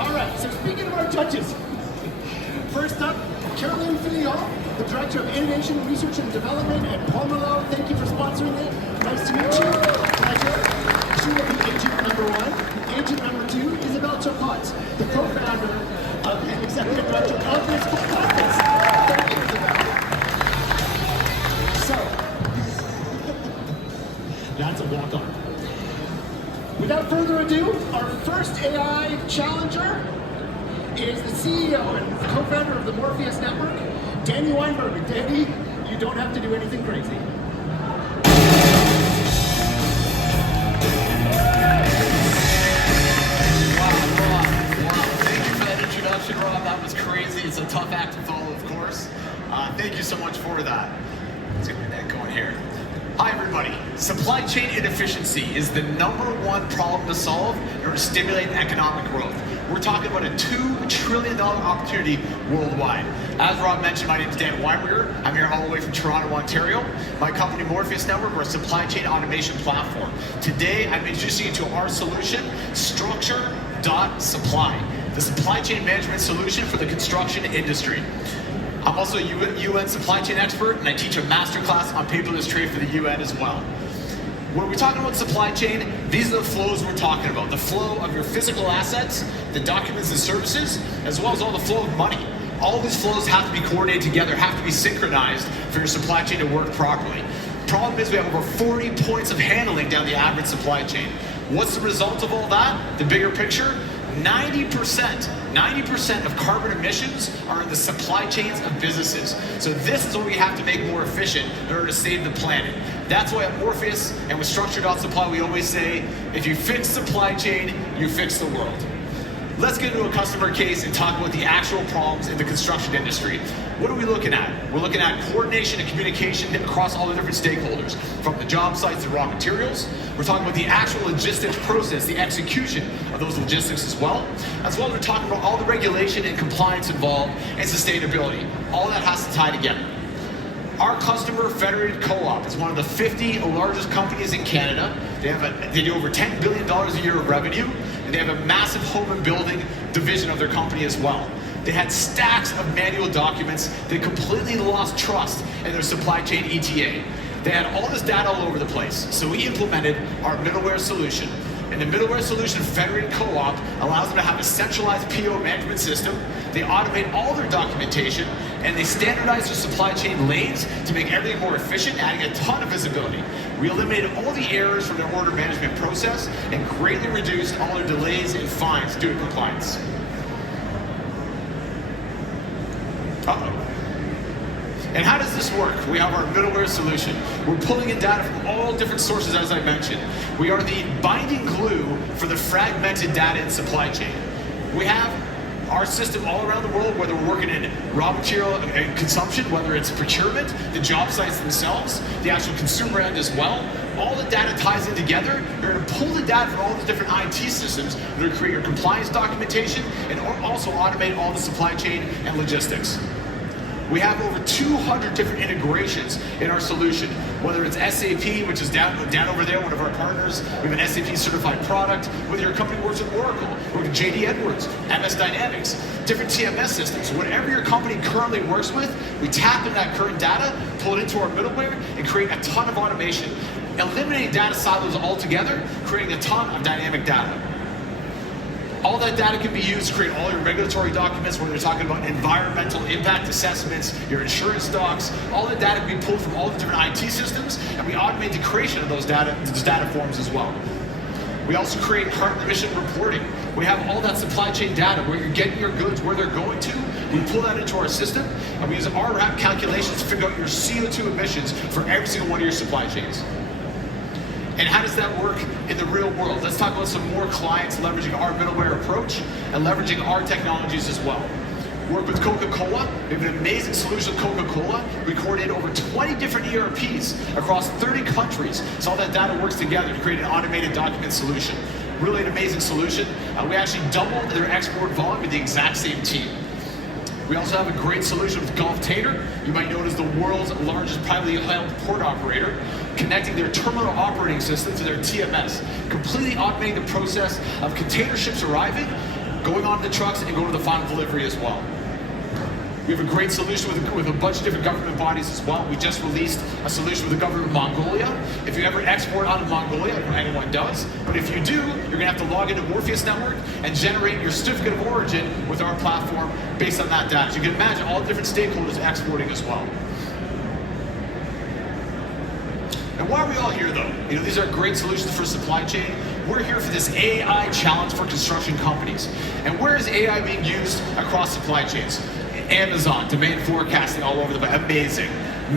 All right, so speaking of our judges, first up, Caroline Filion, the Director of Innovation, Research and Development at Pomelo. Thank you for sponsoring it. Nice to meet you. Pleasure. She will be agent number 1. Agent number 2, Isabel Chocot, the co-founder and executive director of this conference. Thank you, Isabel. So, that's a walk-on. Without further ado, our first AI challenger is the CEO and co-founder of the Morpheus Network, Danny Weinberg. Danny, you don't have to do anything crazy. Wow. Thank you for that introduction, Rob. That was crazy. It's a tough act to follow, of course. Thank you so much for that. Let's get my neck going here. Hi, everybody. Supply chain inefficiency is the #1 problem to solve in order to stimulate economic growth. We're talking about a $2 trillion opportunity worldwide. As Rob mentioned, my name is Dan Weinberger. I'm here all the way from Toronto, Ontario. My company, Morpheus Network, we're a supply chain automation platform. Today, I'm introducing you to our solution, Structure.Supply, the supply chain management solution for the construction industry. I'm also a UN supply chain expert, and I teach a masterclass on paperless trade for the UN as well. When we're talking about supply chain, these are the flows we're talking about. The flow of your physical assets, the documents and services, as well as all the flow of money. All these flows have to be coordinated together, have to be synchronized for your supply chain to work properly. Problem is we have over 40 points of handling down the average supply chain. What's the result of all that? The bigger picture? 90% of carbon emissions are in the supply chains of businesses. So this is what we have to make more efficient in order to save the planet. That's why at Morpheus and with Structure.Supply, we always say, if you fix supply chain, you fix the world. Let's get into a customer case and talk about the actual problems in the construction industry. What are we looking at? We're looking at coordination and communication across all the different stakeholders, from the job sites to raw materials. We're talking about the actual logistics process, the execution of those logistics as well as we're talking about all the regulation and compliance involved and sustainability. All that has to tie together. Our customer, Federated Co-op, is one of the 50 largest companies in Canada. They do over $10 billion a year of revenue, and they have a massive home and building division of their company as well. They had stacks of manual documents. They completely lost trust in their supply chain ETA. They had all this data all over the place, so we implemented our middleware solution. And the middleware solution, Federated Co-op, allows them to have a centralized PO management system. They automate all their documentation, and they standardize their supply chain lanes to make everything more efficient, adding a ton of visibility. We eliminated all the errors from their order management process and greatly reduced all their delays and fines due to compliance. And how does this work? We have our middleware solution. We're pulling in data from all different sources, as I mentioned. We are the binding glue for the fragmented data in supply chain. We have our system all around the world, whether we're working in raw material consumption, whether it's procurement, the job sites themselves, the actual consumer end as well. All the data ties in together. You're going to pull the data from all these different IT systems that are create your compliance documentation and also automate all the supply chain and logistics. We have over 200 different integrations in our solution, whether it's SAP, which is down over there, one of our partners. We have an SAP certified product. Whether your company works with Oracle, or with JD Edwards, MS Dynamics, different TMS systems. Whatever your company currently works with, we tap into that current data, pull it into our middleware, and create a ton of automation. Eliminating data silos altogether, creating a ton of dynamic data. All that data can be used to create all your regulatory documents, whether you're talking about environmental impact assessments, your insurance docs. All that data can be pulled from all the different IT systems, and we automate the creation of those data forms as well. We also create carbon emission reporting. We have all that supply chain data, where you're getting your goods, where they're going to. We pull that into our system, and we use our RAP calculations to figure out your CO2 emissions for every single one of your supply chains. And how does that work in the real world? Let's talk about some more clients leveraging our middleware approach and leveraging our technologies as well. Work with Coca-Cola. We have an amazing solution with Coca-Cola. We coordinate over 20 different ERPs across 30 countries. So all that data works together to create an automated document solution. Really an amazing solution. We actually doubled their export volume with the exact same team. We also have a great solution with Gulf Tainer. You might know it as the world's largest privately held port operator, connecting their terminal operating system to their TMS, completely automating the process of container ships arriving, going on the trucks and going to the final delivery as well. We have a great solution with a bunch of different government bodies as well. We just released a solution with the government of Mongolia. If you ever export out of Mongolia, I don't know anyone does, but if you do, you're gonna have to log into Morpheus Network and generate your certificate of origin with our platform based on that data. So you can imagine all different stakeholders exporting as well. And why are we all here though? You know, these are great solutions for supply chain. We're here for this AI challenge for construction companies. And where is AI being used across supply chains? Amazon, demand forecasting all over the place, amazing.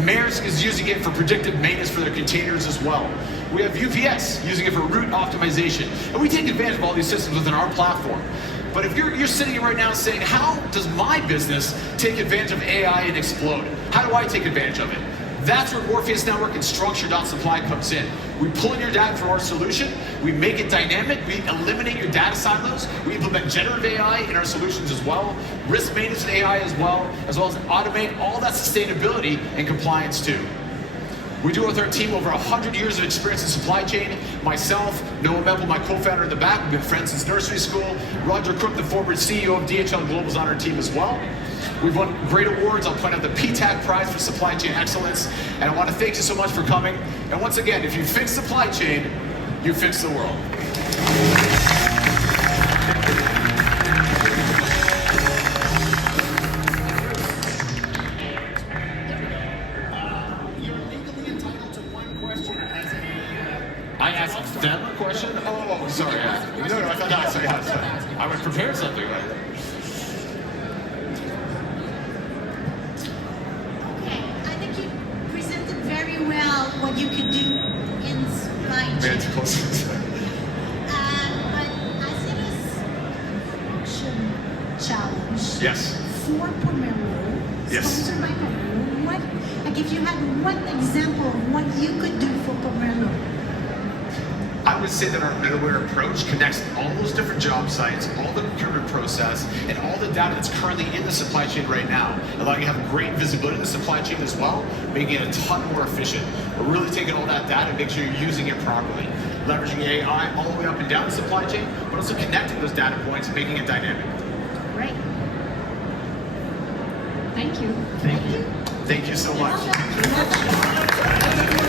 Maersk is using it for predictive maintenance for their containers as well. We have UPS using it for route optimization. And we take advantage of all these systems within our platform. But if you're sitting here right now saying, how does my business take advantage of AI and explode? How do I take advantage of it? That's where Morpheus Network and Structure.supply comes in. We pull in your data through our solution, we make it dynamic, we eliminate your data silos, we implement generative AI in our solutions as well, risk maintenance and AI as well as automate all that sustainability and compliance too. We do it with our team, over 100 years of experience in supply chain. Myself, Noah Mempel, my co-founder in the back, we've been friends since nursery school. Roger Crook, the former CEO of DHL Global, is on our team as well. We've won great awards. I'll point out the PTAG Prize for Supply Chain Excellence. And I want to thank you so much for coming. And once again, if you fix supply chain, you fix the world. You're legally entitled to one question as a... I asked them a question? Oh, sorry. No, I thought not. Sorry. I would prepare something like that. What you can do in supply chain. But as it is function challenge Yes. for Pomelo, Yes. sponsored by Pomelo, like if you had one example of what you could do for Pomelo. I would say that our middleware approach connects all those different job sites, all the procurement process, and all the data that's currently in the supply chain right now, allowing you to have great visibility in the supply chain as well, making it a ton more efficient. We're really taking all that data and making sure you're using it properly, leveraging AI all the way up and down the supply chain, but also connecting those data points and making it dynamic. Great. Thank you. Thank you so much. Well done.